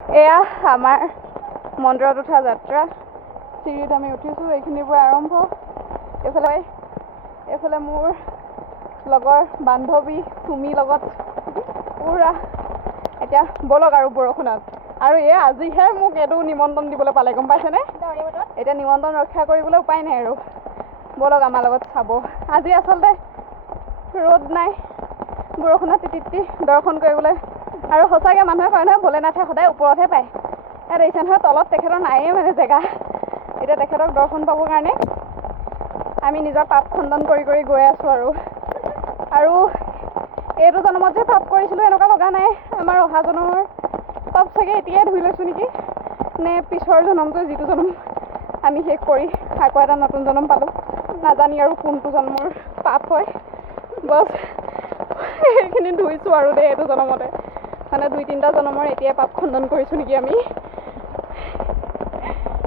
এয়া আমাৰ মন্দিৰত উঠা যাত্ৰা। চিৰিত আমি উঠিছোঁ, এইখিনিৰ পৰা আৰম্ভ। এইফালে মোৰ লগৰ বান্ধৱী চুমি লগত পুৰা এতিয়া ব'লক আৰু বৰষুণত। আৰু আজিহে মোক এইটো নিমন্ত্ৰণ দিবলৈ পালে, গম পাইছেনে? এতিয়া নিমন্ত্ৰণ ৰক্ষা কৰিবলৈ উপায় নাই আৰু ব'লক আমাৰ লগত চাব। আজি আচলতে ৰ'দ নাই, বৰষুণত তিতি দৰ্শন কৰিবলৈ। আৰু সঁচাকৈ মানুহে কয় নহয় ভোলেনাথে সদায় ওপৰতহে পায়। ইয়াত দেখিছে নহয় তলত তেখেতৰ নায়েই মানে জেগা। এতিয়া তেখেতক দৰ্শন পাবৰ কাৰণে আমি নিজৰ পাপ খণ্ডন কৰি কৰি গৈ আছোঁ আৰু এইটো জন্মত যে পাপ কৰিছিলোঁ এনেকুৱা লগা নাই। আমাৰ অহা জন্মৰ পাপ চাগে এতিয়াই ধুই লৈছোঁ নেকি, নে পিছৰ জন্মটো যিটো জন্ম আমি শেষ কৰি আকৌ এটা নতুন জন্ম পালোঁ, নাজানি আৰু কোনটো জন্মৰ পাপ হয়। বছ সেইখিনি ধুইছোঁ আৰু দেই এইটো জন্মতে, মানে 2-3টা জন্মৰ এতিয়াই পাপ খণ্ডন কৰিছোঁ নেকি আমি।